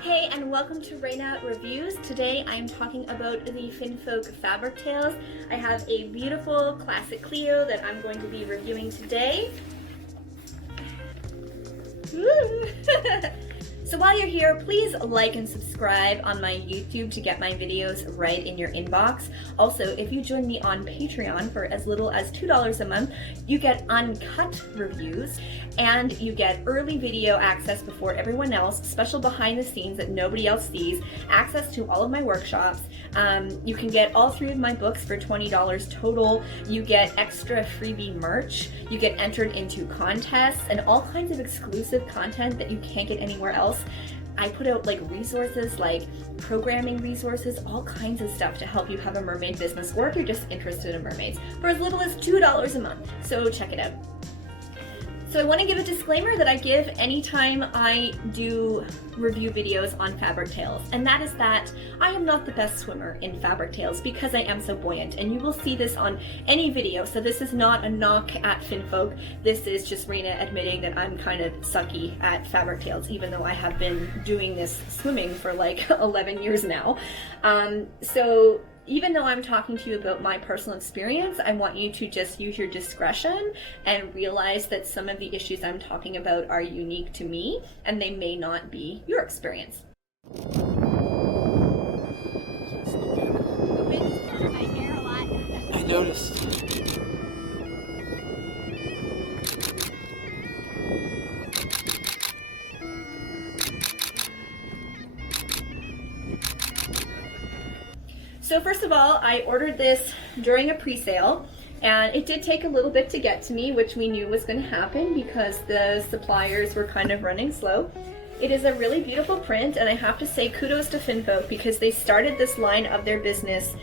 Hey, and welcome to Raina Reviews. Today I'm talking about the FINFOK fabric tails. I have a beautiful classic Cleo that I'm going to be reviewing today. So while you're here, please like and subscribe on my YouTube to get my videos right in your inbox. Also, if you join me on Patreon for as little as $2 a month, you get uncut reviews and you get early video access before everyone else, special behind the scenes that nobody else sees, access to all of my workshops. You can get all 3 of my books for $20 total. You get extra freebie merch. You get entered into contests and all kinds of exclusive content that you can't get anywhere else. I put out like resources, like programming resources, all kinds of stuff to help you have a mermaid business, or if you're just interested in mermaids, for as little as $2 a month. So check it out. So I want to give a disclaimer that I give anytime I do review videos on fabric tails, and that is that I am not the best swimmer in fabric tails because I am so buoyant, and you will see this on any video. So this is not a knock at FINFOK. This is just Raina admitting that I'm kind of sucky at fabric tails, even though I have been doing this swimming for like 11 years now. So even though I'm talking to you about my personal experience, I want you to just use your discretion and realize that some of the issues I'm talking about are unique to me and they may not be your experience. I noticed. So first of all, I ordered this during a pre-sale, and it did take a little bit to get to me, which we knew was going to happen because the suppliers were kind of running slow. It is a really beautiful print, and I have to say kudos to FINFOK because they started this line of their business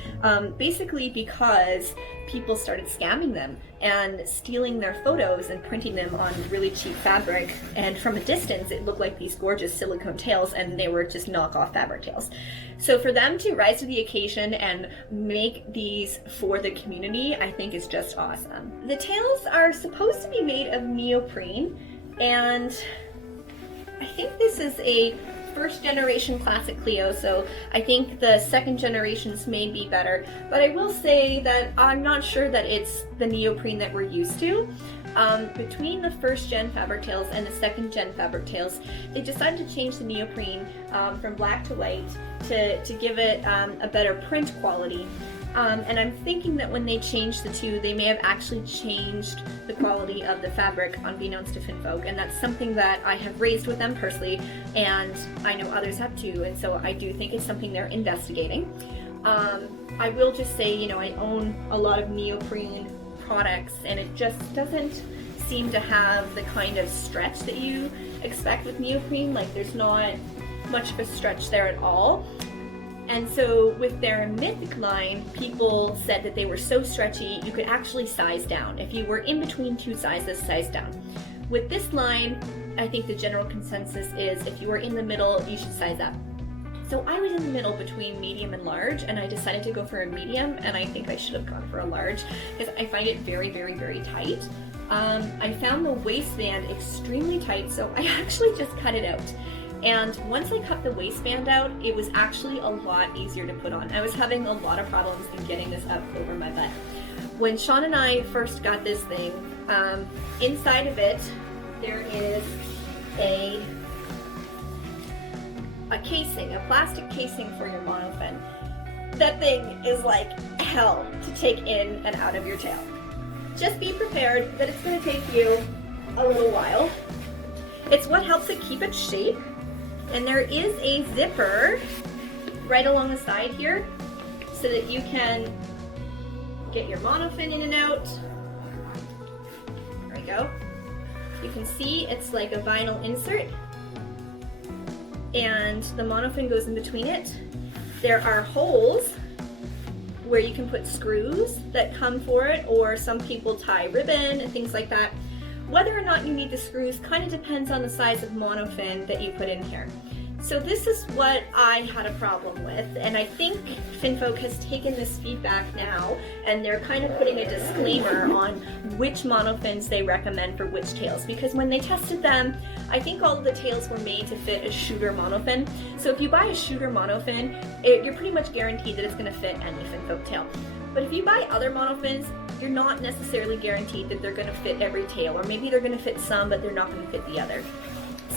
basically because people started scamming them and stealing their photos and printing them on really cheap fabric, and from a distance it looked like these gorgeous silicone tails and they were just knockoff fabric tails. So for them to rise to the occasion and make these for the community, I think is just awesome. The tails are supposed to be made of neoprene, and I think this is a first generation classic Cleo, so I think the second generations may be better, but I will say that I'm not sure that it's the neoprene that we're used to. Between the first gen fabric tails and the second gen fabric tails, they decided to change the neoprene from black to white to give it a better print quality. And I'm thinking that when they changed the two, they may have actually changed the quality of the fabric, unbeknownst to FINFOK, and that's something that I have raised with them personally, and I know others have too, and so I do think it's something they're investigating. I will just say, you know, I own a lot of neoprene products, and it just doesn't seem to have the kind of stretch that you expect with neoprene. Like, there's not much of a stretch there at all. And so with their Mythic line, people said that they were so stretchy you could actually size down. If you were in between 2 sizes, size down. With this line, I think the general consensus is if you were in the middle, you should size up. So I was in the middle between medium and large, and I decided to go for a medium, and I think I should have gone for a large because I find it very, very, very tight. I found the waistband extremely tight, so I actually just cut it out. And once I cut the waistband out, it was actually a lot easier to put on. I was having a lot of problems in getting this up over my butt. When Sean and I first got this thing, inside of it, there is a casing, a plastic casing for your monofin. That thing is like hell to take in and out of your tail. Just be prepared that it's going to take you a little while. It's what helps it keep its shape. And there is a zipper right along the side here so that you can get your monofin in and out. There we go. You can see it's like a vinyl insert, and the monofin goes in between it. There are holes where you can put screws that come for it, or some people tie ribbon and things like that. Whether or not you need the screws kind of depends on the size of monofin that you put in here. So this is what I had a problem with, and I think FINFOK has taken this feedback now, and they're kind of putting a disclaimer on which monofins they recommend for which tails, because when they tested them, I think all of the tails were made to fit a shooter monofin. So if you buy a shooter monofin, you're pretty much guaranteed that it's going to fit any FINFOK tail. But if you buy other monofins, you're not necessarily guaranteed that they're going to fit every tail, or maybe they're going to fit some, but they're not going to fit the other.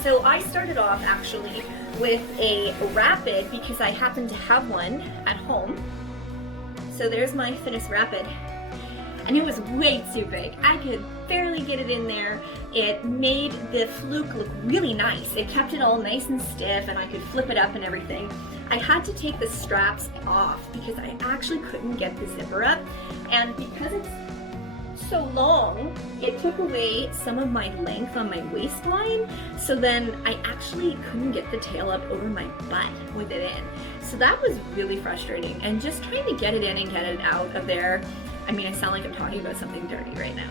So I started off actually with a Rapid because I happen to have one at home. So there's my finished Rapid, and it was way too big. I could barely get it in there. It made the fluke look really nice. It kept it all nice and stiff, and I could flip it up and everything. I had to take the straps off because I actually couldn't get the zipper up, and because it's so long, it took away some of my length on my waistline, so then I actually couldn't get the tail up over my butt with it in. So that was really frustrating, and just trying to get it in and get it out of there. I mean, I sound like I'm talking about something dirty right now.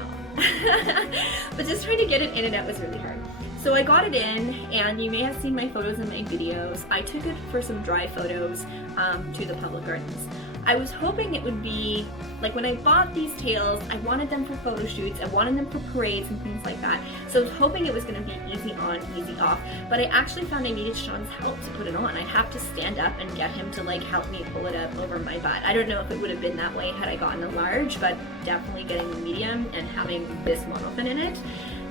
But just trying to get it in and out was really hard. So I got it in, and you may have seen my photos in my videos. I took it for some dry photos to the public gardens. I was hoping it would be, like when I bought these tails, I wanted them for photo shoots, I wanted them for parades and things like that. So I was hoping it was going to be easy on, easy off, but I actually found I needed Sean's help to put it on. I'd have to stand up and get him to like help me pull it up over my butt. I don't know if it would have been that way had I gotten the large, but definitely getting the medium and having this monofin in it,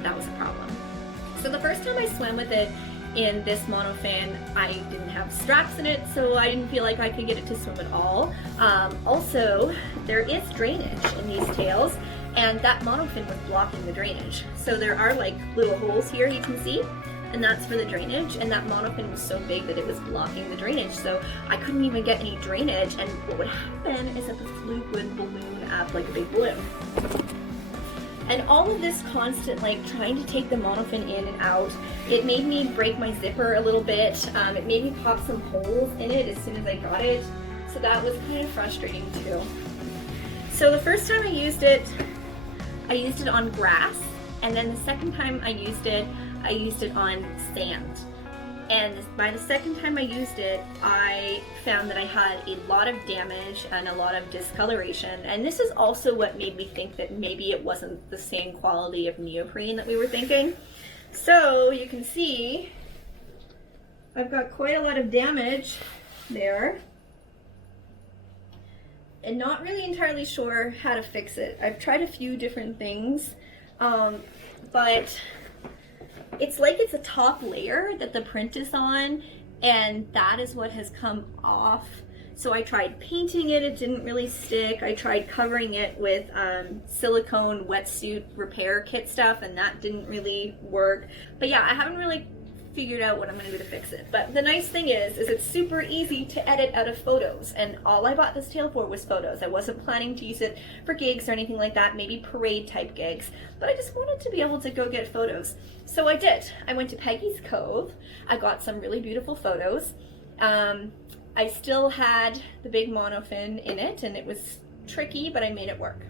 that was a problem. So the first time I swam with it in this monofin, I didn't have straps in it, so I didn't feel like I could get it to swim at all. Also, there is drainage in these tails, and that monofin was blocking the drainage. So there are like little holes here you can see, and that's for the drainage, and that monofin was so big that it was blocking the drainage, so I couldn't even get any drainage, and what would happen is that the fluke would balloon up like a big balloon. And all of this constant, like, trying to take the monofin in and out, it made me break my zipper a little bit. It made me pop some holes in it as soon as I got it. So that was kind of frustrating too. So the first time I used it on grass. And then the second time I used it on sand. And by the second time I used it, I found that I had a lot of damage and a lot of discoloration. And this is also what made me think that maybe it wasn't the same quality of neoprene that we were thinking. So you can see I've got quite a lot of damage there. And not really entirely sure how to fix it. I've tried a few different things, but it's like it's a top layer that the print is on, and that is what has come off. So I tried painting it, it didn't really stick. I tried covering it with silicone wetsuit repair kit stuff, and that didn't really work. But yeah, I haven't really figured out what I'm going to do to fix it. But the nice thing is it's super easy to edit out of photos, and all I bought this tail for was photos. I wasn't planning to use it for gigs or anything like that, maybe parade type gigs, but I just wanted to be able to go get photos. So I did. I went to Peggy's Cove. I got some really beautiful photos. I still had the big monofin in it, and it was tricky, but I made it work.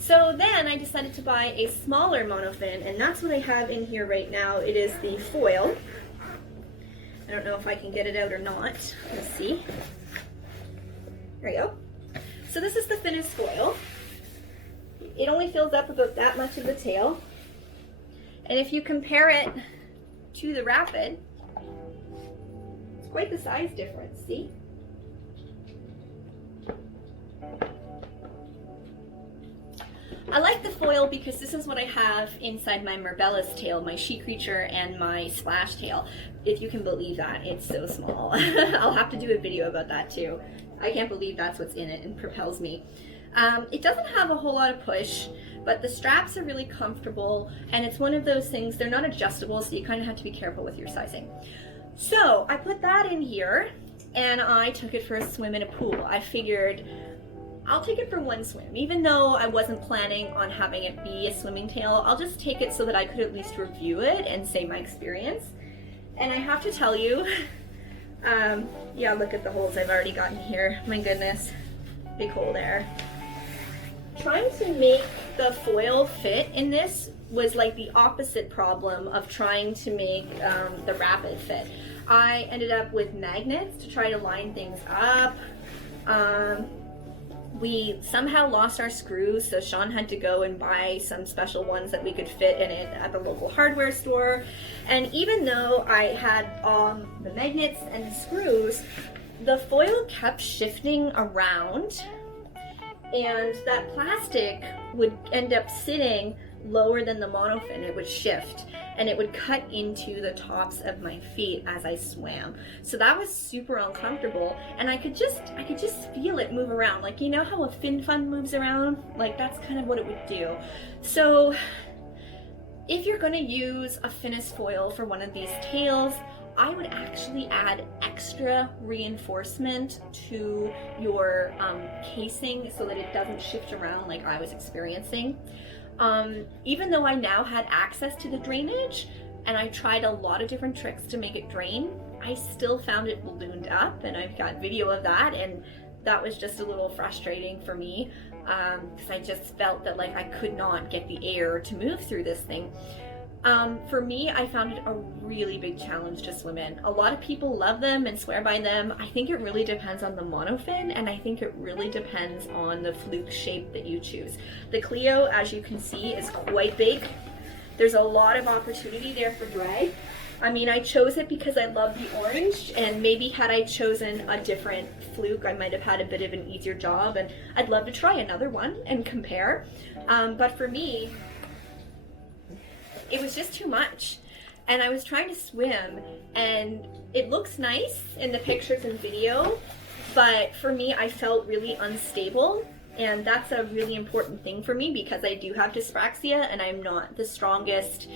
So then I decided to buy a smaller monofin, and that's what I have in here right now. It is the foil. I don't know if I can get it out or not. Let's see. There you go. So this is the finished foil. It only fills up about that much of the tail. And if you compare it to the Rapid, it's quite the size difference, see? I like the foil because this is what I have inside my Marbella's tail, my she creature and my splash tail. If you can believe that, it's so small. I'll have to do a video about that too. I can't believe that's what's in it and propels me. It doesn't have a whole lot of push, but the straps are really comfortable, and it's one of those things, they're not adjustable, so you kind of have to be careful with your sizing. So I put that in here, and I took it for a swim in a pool. I figured I'll take it for one swim. Even though I wasn't planning on having it be a swimming tail, I'll just take it so that I could at least review it and say my experience. And I have to tell you, yeah, look at the holes I've already gotten here. My goodness, big hole there. Trying to make the foil fit in this was like the opposite problem of trying to make the Rapid fit. I ended up with magnets to try to line things up. We somehow lost our screws, so Sean had to go and buy some special ones that we could fit in it at the local hardware store. And even though I had the magnets and screws, the foil kept shifting around, and that plastic would end up sitting lower than the monofin. It would shift and it would cut into the tops of my feet as I swam. So that was super uncomfortable, and I could just feel it move around. Like, you know how a FINFOK moves around? Like, that's kind of what it would do. So if you're gonna use a finished foil for one of these tails, I would actually add extra reinforcement to your casing so that it doesn't shift around like I was experiencing. Even though I now had access to the drainage and I tried a lot of different tricks to make it drain, I still found it ballooned up, and I've got video of that, and that was just a little frustrating for me because I just felt that like I could not get the air to move through this thing. For me, I found it a really big challenge to swim in. A lot of people love them and swear by them. I think it really depends on the monofin, and I think it really depends on the fluke shape that you choose. The Cleo, as you can see, is quite big. There's a lot of opportunity there for drag. I mean, I chose it because I love the orange, and maybe had I chosen a different fluke, I might have had a bit of an easier job, and I'd love to try another one and compare. But for me, it was just too much, and I was trying to swim, and it looks nice in the pictures and video, but for me, I felt really unstable, and that's a really important thing for me because I do have dyspraxia and I'm not the strongest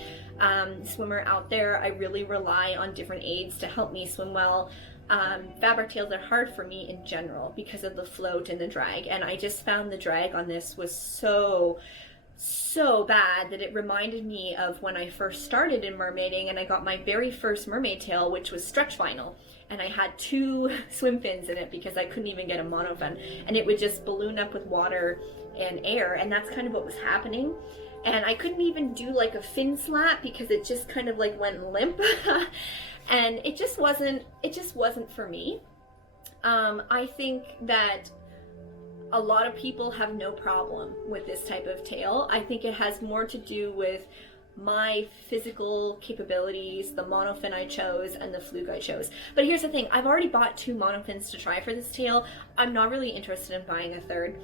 swimmer out there. I really rely on different aids to help me swim well. Fabric tails are hard for me in general because of the float and the drag, and I just found the drag on this was so bad that it reminded me of when I first started in mermaiding and I got my very first mermaid tail, which was stretch vinyl, and I had 2 swim fins in it because I couldn't even get a monofin, and it would just balloon up with water and air, and that's kind of what was happening. And I couldn't even do like a fin slap because it just kind of like went limp and it just wasn't for me. I think that a lot of people have no problem with this type of tail. I think it has more to do with my physical capabilities, the monofin I chose, and the fluke I chose. But here's the thing, I've already bought 2 monofins to try for this tail. I'm not really interested in buying a third.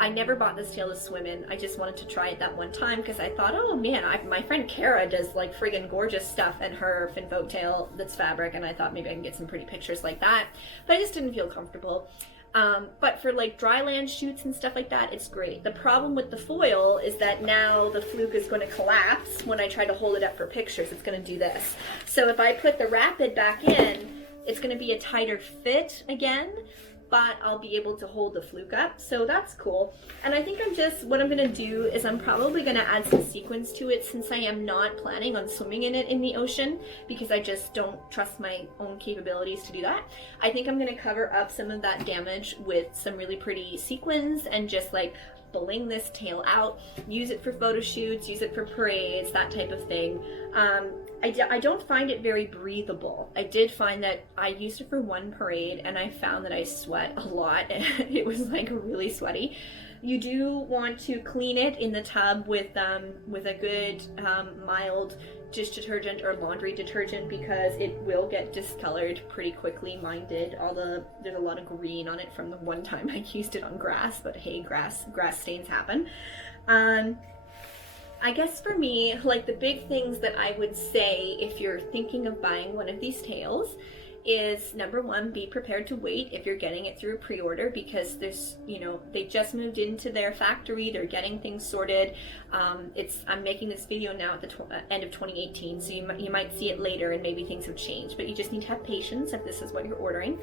I never bought this tail to swim in. I just wanted to try it that one time because I thought, oh man, my friend Kara does like friggin' gorgeous stuff in her FINFOK tail that's fabric, and I thought maybe I can get some pretty pictures like that. But I just didn't feel comfortable. But for like dry land shoots and stuff like that, it's great. The problem with the foil is that now the fluke is going to collapse when I try to hold it up for pictures. It's going to do this. So if I put the rapid back in, it's going to be a tighter fit again, but I'll be able to hold the fluke up. So that's cool. And I think what I'm going to do is I'm probably going to add some sequins to it since I am not planning on swimming in it in the ocean because I just don't trust my own capabilities to do that. I think I'm going to cover up some of that damage with some really pretty sequins and just like bling this tail out, use it for photo shoots, use it for parades, that type of thing. I don't find it very breathable. I did find that I used it for one parade and I found that I sweat a lot. It was like really sweaty. You do want to clean it in the tub with a good mild dish detergent or laundry detergent because it will get discolored pretty quickly. Mine did. There's a lot of green on it from the one time I used it on grass, but hey, grass stains happen. I guess for me, like the big things that I would say if you're thinking of buying one of these tails is number 1, be prepared to wait if you're getting it through a pre-order because there's, they just moved into their factory, they're getting things sorted. I'm making this video now at the end of 2018, so you might see it later and maybe things have changed, but you just need to have patience if this is what you're ordering.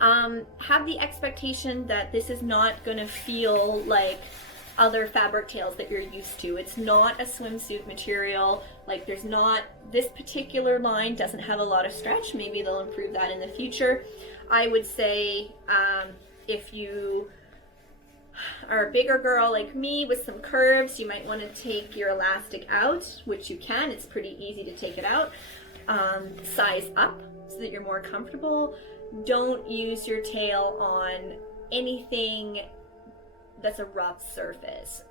Have the expectation that this is not going to feel like other fabric tails that you're used to. It's not a swimsuit material. Like this particular line doesn't have a lot of stretch. Maybe they'll improve that in the future. I would say if you are a bigger girl like me with some curves, you might want to take your elastic out, which you can. It's pretty easy to take it out. Size up so that you're more comfortable. Don't use your tail on anything that's a rough surface,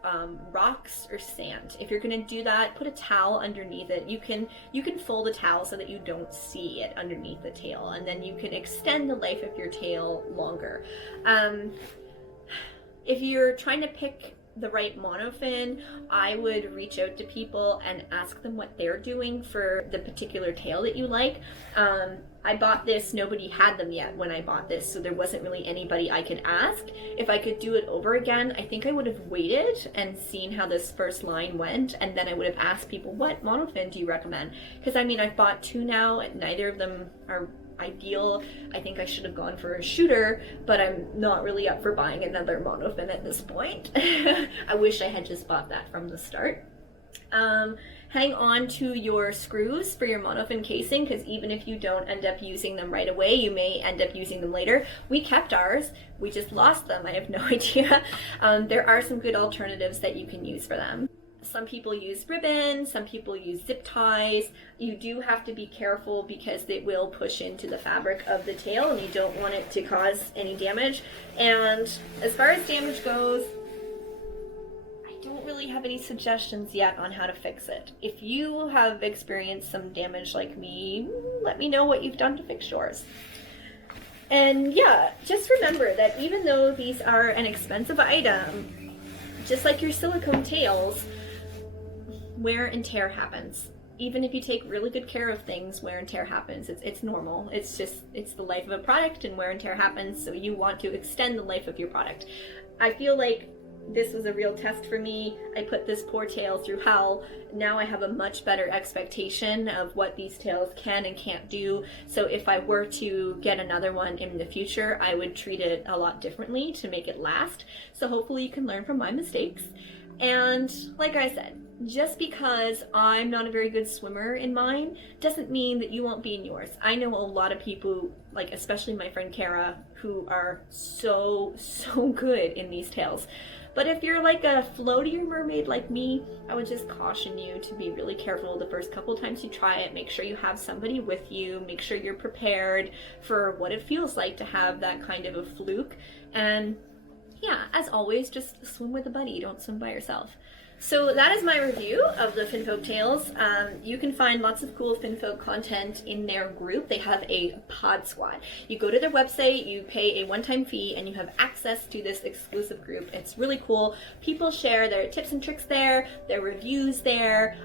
rocks or sand. If you're gonna do that, put a towel underneath it. You can fold a towel so that you don't see it underneath the tail, and then you can extend the life of your tail longer. If you're trying to pick the right monofin, I would reach out to people and ask them what they're doing for the particular tail that you like. I bought this, nobody had them yet when I bought this, so there wasn't really anybody I could ask. If I could do it over again, I think I would have waited and seen how this first line went, and then I would have asked people, what monofin do you recommend? Because I mean, I've bought two now, and neither of them are ideal. I think I should have gone for a shooter, but I'm not really up for buying another monofin at this point. I wish I had just bought that from the start. Hang on to your screws for your monofin casing, because even if you don't end up using them right away, you may end up using them later. We kept ours, we just lost them. I have no idea. There are some good alternatives that you can use for them. Some people use ribbon, some people use zip ties. You do have to be careful because it will push into the fabric of the tail and you don't want it to cause any damage. And as far as damage goes, I don't really have any suggestions yet on how to fix it. If you have experienced some damage like me, let me know what you've done to fix yours. And yeah, just remember that even though these are an expensive item, just like your silicone tails, wear and tear happens. Even if you take really good care of things, wear and tear happens. It's normal. It's the life of a product, and wear and tear happens, so you want to extend the life of your product. I feel like this was a real test for me. I put this poor tail through hell. Now I have a much better expectation of what these tails can and can't do. So if I were to get another one in the future, I would treat it a lot differently to make it last. So hopefully you can learn from my mistakes. And like I said, just because I'm not a very good swimmer in mine doesn't mean that you won't be in yours. I know a lot of people, like especially my friend Kara, who are so good in these tails. But if you're like a floatier mermaid like me, I would just caution you to be really careful the first couple times you try it. Make sure you have somebody with you. Make sure you're prepared for what it feels like to have that kind of a fluke. And yeah, as always, just swim with a buddy. Don't swim by yourself. So that is my review of the FINFOK tails. You can find lots of cool FINFOK content in their group. They have a pod squad. You go to their website, you pay a one-time fee, and you have access to this exclusive group. It's really cool. People share their tips and tricks there, their reviews there,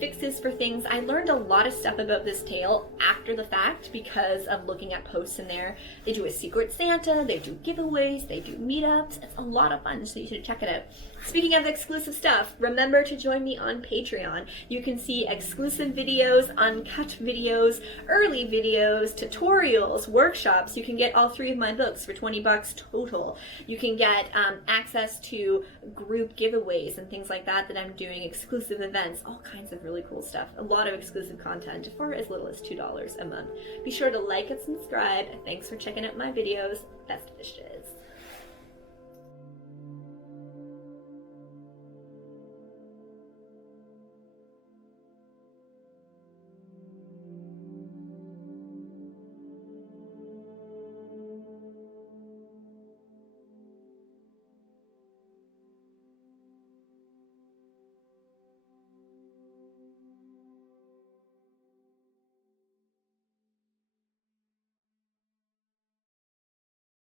fixes for things. I learned a lot of stuff about this tail after the fact because of looking at posts in there. They do a Secret Santa, they do giveaways, they do meetups. It's a lot of fun, so you should check it out. Speaking of exclusive stuff, remember to join me on Patreon. You can see exclusive videos, uncut videos, early videos, tutorials, workshops. You can get all 3 of my books for $20 total. You can get access to group giveaways and things like that I'm doing, exclusive events, all kinds of really cool stuff. A lot of exclusive content for as little as $2 a month. Be sure to like and subscribe. Thanks for checking out my videos. Best wishes.